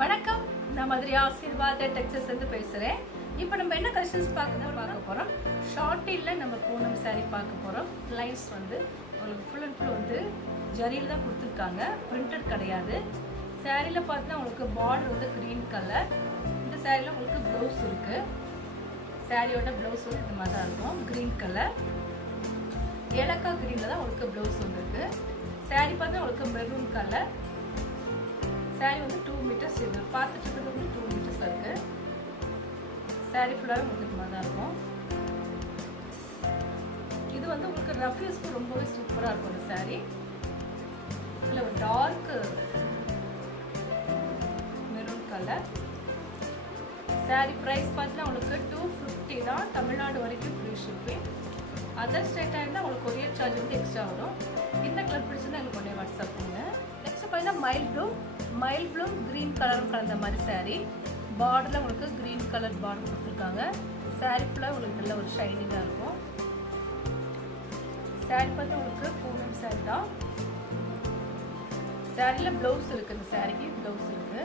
வணக்கம், நான் மதுரை ஆசீர்வாத டெக்ஸ்டைல்ஸ் இருந்து பேசுறேன். இப்போ நம்ம என்ன கலெக்ஷன்ஸ் பார்க்க போறோம். ஷார்ட்டில நம்ம பூனம் saree பார்க்க போறோம். லைன்ஸ் வந்து உங்களுக்கு ஃபுல் அண்ட் ஃபுல் வந்து ஜரியில தான் கொடுத்துருக்காங்க, பிரிண்டட் கிடையாது. சாரியில பார்த்தீங்கன்னா உங்களுக்கு பார்டர் வந்து கிரீன் கலர். இந்த சாரியில உங்களுக்கு ப்ளவுஸ் இருக்கு. சாரியோட ப்ளவுஸ் வந்து இந்த மாதிரி தான் இருக்கும், கிரீன் கலர். ஏலக்காய் கிரீன்ல தான் உங்களுக்கு ப்ளவுஸ் வந்துருக்கு. சாரி பார்த்தா உங்களுக்கு மெரூன் கலர். சாரி வந்து 2 மீட்டர்ஸ் இது பார்த்துட்டு இருக்கிறது வந்து 2 மீட்டர்ஸ் இருக்கு. சாரி ஃபுல்லாகவே உங்களுக்கு இந்த மாதிரி தான் இருக்கும். இது வந்து உங்களுக்கு ரஃப் யூஸ்க்கு ரொம்பவே சூப்பராக இருக்கும் இந்த சாரி. இதில் ஒரு dark maroon colour. Sari price பார்த்தீங்கன்னா உங்களுக்கு 250 தான். தமிழ்நாடு வரைக்கும் ஃப்ரீ ஷிப்பிங். அதர் ஸ்டேட்டாக இருந்தால் உங்களுக்கு கொரியர் சார்ஜ் வந்து எக்ஸ்ட்ரா வரும். இந்த கலர் பிடிச்சிருந்தா எங்களுக்கு உடனே வாட்ஸ்அப் பண்ணுங்க. நெக்ஸ்ட் பார்த்தீங்கன்னா மைல் ப்ளூ கிரீன் கலரும் கலந்த மாதிரி சாரி. பார்டரில் உங்களுக்கு கிரீன் கலர் பார்டர் கொடுத்துருக்காங்க. சாரி ஃபுல்லாக உங்களுக்கு நல்ல ஒரு ஷைனிங்காக இருக்கும். சாரி பார்த்து உங்களுக்கு பூனம் சாரி தான். சாரியில் ப்ளவுஸ் இருக்குது. இந்த சாரிக்கு ப்ளவுஸ் இருக்குது.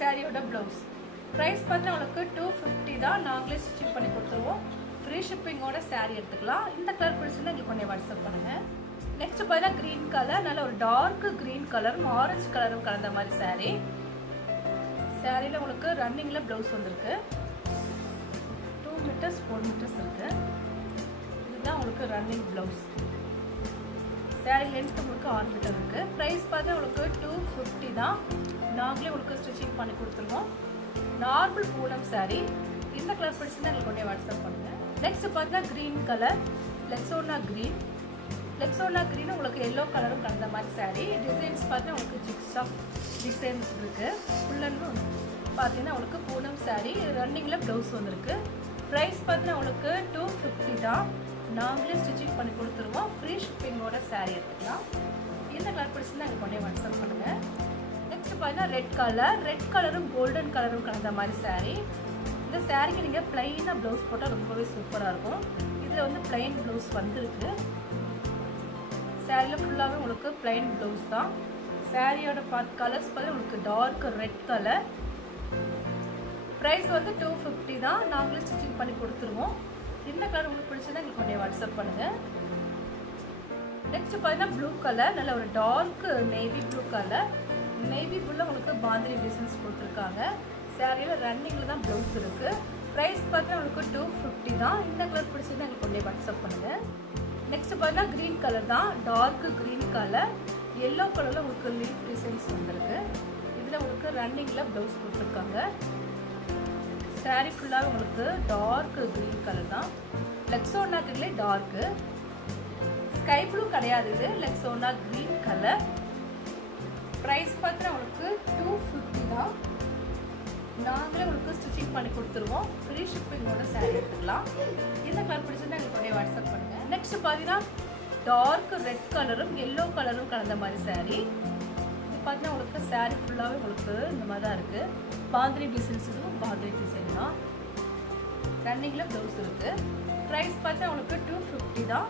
சாரியோட ப்ளவுஸ் ப்ரைஸ் பார்த்தீங்கன்னா உங்களுக்கு 250 தான். நாங்களே ஸ்டிச்சிங் பண்ணி கொடுத்துருவோம். ஃப்ரீ ஷிப்பிங்கோட சாரி எடுத்துக்கலாம். இந்த கலர் பிடிச்சிருந்தா எங்களுக்கு கொஞ்சம் வாட்ஸ்அப் பண்ணுங்கள். நெக்ஸ்ட் பார்த்தா கிரீன் கலர், நல்ல ஒரு டார்க் கிரீன் கலரும் ஆரஞ்சு கலரும் கலந்த மாதிரி சாரி. சாரியில் உங்களுக்கு ரன்னிங்கில் ப்ளவுஸ் வந்துருக்கு. 2 மீட்டர்ஸ் 4 மீட்டர்ஸ் இருக்கு. இதுதான் உங்களுக்கு ரன்னிங் ப்ளவுஸ். சாரி லென்த் உங்களுக்கு 6 மீட்டர் இருக்கு. ப்ரைஸ் பார்த்தா உங்களுக்கு 250 தான். நாங்களே உங்களுக்கு ஸ்டிச்சிங் பண்ணி கொடுத்துருவோம். Normal Poonam sorry. இந்த கலர் பிடிச்சிருந்தா எங்களுக்கு உடனே வாட்ஸ்அப் பண்ணுங்க. நெக்ஸ்ட் பார்த்தா கிரீன் கலர், லெக்ஸோனா கிரீன். லெக்ஸோனா கிரீன் உங்களுக்கு எல்லோ கலரும் கலந்த மாதிரி சாரி. டிசைன்ஸ் பார்த்தா உங்களுக்கு ஜிக்ஸா டிசைன்ஸ் இருக்கு. ஃபுல் அண்ட் பார்த்தீங்கன்னா உங்களுக்கு பூனம் சாரி. ரன்னிங்கில் ப்ளவுஸ் வந்துருக்கு. ப்ரைஸ் பார்த்தீங்கன்னா உங்களுக்கு 250 தான். நாங்களே ஸ்டிச்சிங் பண்ணி கொடுத்துருவோம். ஃப்ரீ ஷிப்பிங்கோட சாரி எடுத்துக்கலாம். இந்த கலர் பிடிச்சிருந்தா எங்களுக்கு உடனே வாட்ஸ்அப் பண்ணுங்கள். நெக்ஸ்ட் பார்த்தீங்கன்னா ரெட் கலரும் கோல்டன் கலரும் கலந்த மாதிரி சாரி. இந்த சாரிக்கு நீங்கள் பிளைனாக ப்ளவுஸ் போட்டால் ரொம்பவே சூப்பராக இருக்கும். இதில் வந்து பிளைன் ப்ளவுஸ் வந்துருக்கு. சாரியில் ஃபுல்லாகவே உங்களுக்கு பிளைன் ப்ளவுஸ் தான். சாரியோட கலர்ஸ் பார்த்து உங்களுக்கு டார்க் ரெட் கலர். ப்ரைஸ் வந்து 250 தான். நாங்களே ஸ்டிச்சிங் பண்ணி கொடுத்துருவோம். இந்த கலர் உங்களுக்கு பிடிச்சதா எங்களுக்கு கொஞ்சம் வாட்ஸ்அப் பண்ணுங்கள். நெக்ஸ்ட் பார்த்தீங்கன்னா ப்ளூ கலர், நல்ல ஒரு dark navy blue colour. Navy ப்ளூவில் உங்களுக்கு பாந்திரி டிசைன்ஸ் கொடுத்துருக்காங்க. சாரியில் ரன்னிங்கில் தான் ப்ளவுஸ் இருக்குது. ப்ரைஸ் பார்த்தீங்கன்னா உங்களுக்கு 250 தான். இந்த கலர் பிடிச்சதா எங்களுக்கு கொஞ்சம் வாட்ஸ்அப் பண்ணுங்கள். நெக்ஸ்ட் பார்த்தீங்கன்னா கிரீன் கலர் தான், டார்க் கிரீன் கலர். எல்லோ கலரில் உங்களுக்கு லீஃப் டிசைன்ஸ் வந்துருக்கு. இதில் உங்களுக்கு ரன்னிங்கில் ப்ளவுஸ் கொடுத்துருக்காங்க. சாரி ஃபுல்லாக உங்களுக்கு டார்க் கிரீன் கலர் தான். லெக்ஸோனா கிரீன்லே டார்க்கு. ஸ்கை ப்ளூ கிடையாது, இது லெக்ஸோனா கிரீன் கலர். ப்ரைஸ் பார்த்தீங்கன்னா உங்களுக்கு 250 தான். நாங்களே உங்களுக்கு ஸ்டிச்சிங் பண்ணி கொடுத்துருவோம். ஃப்ரீ ஷிப்பிங்கோட சாரி எடுத்துக்கலாம். இந்த கலர் பிடிச்சிருந்தா எங்களுக்கு உடனே வாட்ஸ்அப் பண்ணுங்க. நெக்ஸ்ட் பார்த்தீங்கன்னா டார்க் ரெட் கலரும் எல்லோ கலரும் கலந்த மாதிரி சாரி. இது பார்த்தீங்கன்னா உங்களுக்கு சாரி ஃபுல்லாகவே உங்களுக்கு இந்த மாதிரி தான் இருக்குது. பாந்திரி டிசைன்ஸ், இதுவும் பாந்திரி டிசைன் தான். ரன்னிங்கில் ப்ளவுஸ் இருக்குது. ப்ரைஸ் பார்த்தா உங்களுக்கு 250 தான்.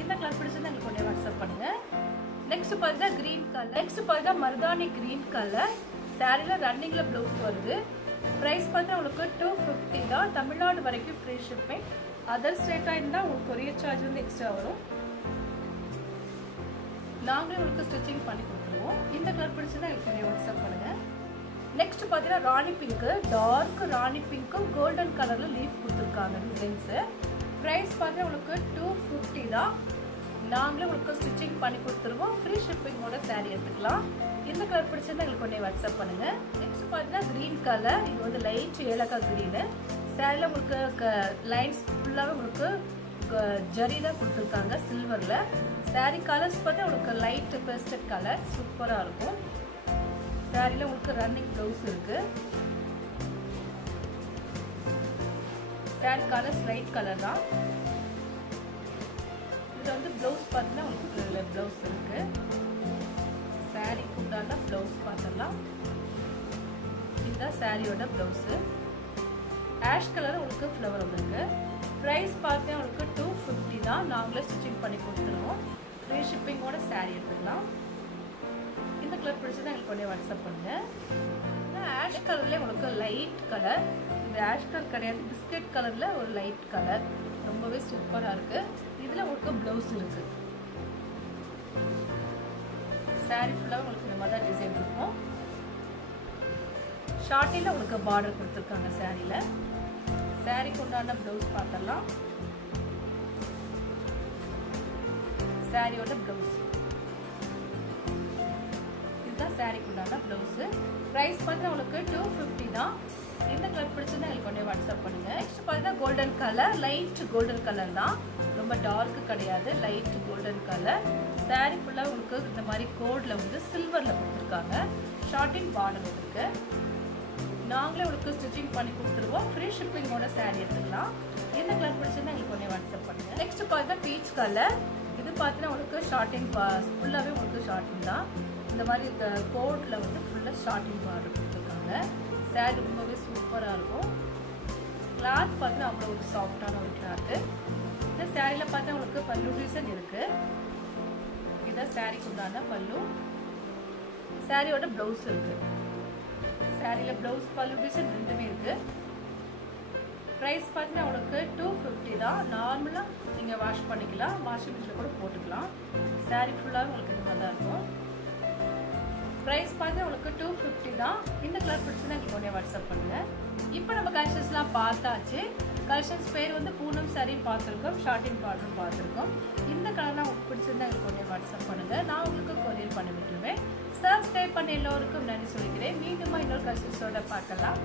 இந்த கலர் பிடிச்சிருந்தா எங்களுக்கு உடனே வாட்ஸ்அப் பண்ணுங்கள். நெக்ஸ்ட் பார்த்தீங்கன்னா க்ரீன் கலர். நெக்ஸ்ட் பார்த்தீங்கன்னா மருதாணி க்ரீன் கலர். சாரியில் ரன்னிங்கில் ப்ளவுஸ் வருது. ப்ரைஸ் பார்த்தா உங்களுக்கு 250 தான். தமிழ்நாடு வரைக்கும் ஃப்ரீ ஷிப்பிங். அதர் ஸ்டேட்டாக இருந்தால் உங்களுக்கு கொரியர் சார்ஜ் வந்து எக்ஸ்ட்ரா வரும். நாங்களே உங்களுக்கு ஸ்டிச்சிங் பண்ணி கொடுத்துருவோம். இந்த கலர் பிடிச்சதா எனக்கு வாட்ஸ்அப் பண்ணுங்கள். நெக்ஸ்ட் பார்த்தீங்கன்னா ராணி பிங்க்கு, டார்க் ராணி பிங்க்கும் கோல்டன் கலரில் லீஃப் கொடுத்துருக்காங்க டிசைன்ஸு. ப்ரைஸ் பார்த்தா உங்களுக்கு 250 தான். நாங்களே உங்களுக்கு ஸ்டிச்சிங் பண்ணி கொடுத்துருவோம். ஃப்ரீ ஷிப்பிங்கோட சாரி எடுத்துக்கலாம். இந்த கலர் பிடிச்சிருந்தா எங்களுக்கு உடனே வாட்ஸ்அப் பண்ணுங்கள். நெக்ஸ்ட் பார்த்தீங்கன்னா க்ரீன் கலர். இது வந்து லைட் ஏலக்காய் க்ரீனு. சாரியில் உங்களுக்கு லைன்ஸ் ஃபுல்லாகவே உங்களுக்கு ஜரி தான் கொடுத்துருக்காங்க சில்வரில். சாரி கலர்ஸ் பார்த்தா உங்களுக்கு லைட் பெஸ்டட் கலர் சூப்பராக இருக்கும். சாரியில் உங்களுக்கு ரன்னிங் ப்ளவுஸ் இருக்குது. சாரி கலர்ஸ் லைட் கலர் தான். இது வந்து ப்ளவுஸ் பார்த்தீங்கன்னா உங்களுக்கு ப்ளவுஸ் இருக்குது. சாரிக்கு உண்டான ப்ளவுஸ் பார்த்துடலாம். இதுதான் சாரியோட ப்ளவுஸு. ஆஷ் கலர் உங்களுக்கு ஃப்ளவர் வந்துருக்கு. ப்ரைஸ் பார்த்தீங்கன்னா உங்களுக்கு 250 தான். நாங்களே ஸ்டிச்சிங் பண்ணி கொடுத்துருவோம். ஃப்ரீ ஷிப்பிங்கோட சாரி எடுத்துக்கலாம். இந்த கலர் பிடிச்சதா எங்களுக்கு உடனே வாட்ஸ்அப் பண்ணுங்க. ஆஷ் கலர்லேயே உங்களுக்கு லைட் கலர், இந்த ஆஷ் கலர் கிடையாது, பிஸ்கட் கலரில் ஒரு லைட் கலர், ரொம்பவே சூப்பராக இருக்குது. இதில் உங்களுக்கு ப்ளவுஸ் இருக்குது. சாரீ ஃபுல்லாக உங்களுக்கு இந்த மாதிரி தான் டிசைன் இருக்கும். ஷார்ட்டில் உங்களுக்கு பார்டர் கொடுத்துருக்காங்க சாரியில். சாரீக்கு உண்டான ப்ளவுஸ் பார்த்துடலாம். சாரியோட ப்ளவுஸ் இதுதான் சாரீக்கு உண்டான ப்ளவுஸு. ப்ரைஸ் பார்த்தீங்கன்னா உங்களுக்கு 250 தான். இந்த கலர் பிடிச்சதுன்னா எங்களுக்கு உடனே வாட்ஸ்அப் பண்ணுங்கள். நெக்ஸ்ட் பார்த்தீங்கன்னா golden colour, light golden colour தான், ரொம்ப டார்க்கு கிடையாது, லைட் கோல்டன் கலர். சாரீ ஃபுல்லாக உங்களுக்கு இந்த மாதிரி கோடில் வந்து சில்வரில் கொடுத்துருக்காங்க. ஷார்ட்டின் பார்டர் இருக்கு. நாங்களே உங்களுக்கு ஸ்டிச்சிங் பண்ணி கொடுத்துருவோம். ஃப்ரீ ஷிப்பிங்கோட சாரீ எடுத்துக்கலாம். இந்த கலர் பிடிச்சதுன்னா எங்களுக்கு உடனே வாட்ஸ்அப் பண்ணுங்கள். நெக்ஸ்ட் பார்த்தீங்கன்னா பீச் கலர். இது பார்த்தீங்கன்னா உங்களுக்கு ஷார்ட்டிங் ஃபுல்லாகவே உங்களுக்கு ஷார்ட்டிங் தான். இந்த மாதிரி இந்த கோட்டில் வந்து ஃபுல்லாக ஷார்ட்டிங் பார்டர் கொடுத்துருக்காங்க. சாரீ ரொம்பவே சூப்பராக இருக்கும். கிளாத் பார்த்தீங்கன்னா அவ்வளோ ஒரு சாஃப்டான ஒரு கிளாத்து. இந்த சாரியில் பார்த்தா உங்களுக்கு பல்லு டிசைன் இருக்குது. இதுதான் சாரீக்கு உண்டான பல்லு. சாரியோட ப்ளவுஸ் இருக்குது. சாரியில் ப்ளவுஸ் பல்லு டிசைன் ரெண்டுமே இருக்குது. ப்ரைஸ் பார்த்தீங்கன்னா உங்களுக்கு 250 தான். நார்மலாக நீங்கள் வாஷ் பண்ணிக்கலாம், வாஷிங் மிஷினில் கூட போட்டுக்கலாம். சாரீ ஃபுல்லாக உங்களுக்கு இந்த மாதிரி தான் இருக்கும். ப்ரைஸ் பார்த்தீங்கன்னா உங்களுக்கு 250 தான். இந்த கலர் பிடிச்சதுன்னா எங்களுக்கு உடனே வாட்ஸ்அப் பண்ணுங்கள். இப்போ நம்ம கலெக்ஷன்ஸ்லாம் பார்த்தாச்சு. கலெக்ஷன்ஸ் பேர் வந்து பூனம் சாரின்னு பார்த்துருக்கோம், ஷார்ட்டின் பார்டரும் பார்த்துருக்கோம். இந்த கலர்லாம் உங்களுக்கு பிடிச்சிருந்தா எங்களுக்கு உடனே வாட்ஸ்அப் பண்ணுங்கள். நான் உங்களுக்கு கொரியர் பண்ணி விட்டுருவேன். சப்ஸ்கிரைப் பண்ண எல்லோருக்கும் நன்றி சொல்லிக்கிறேன். மீண்டும் இன்னொரு கலெக்ஷன்ஸோட பார்க்கலாம்.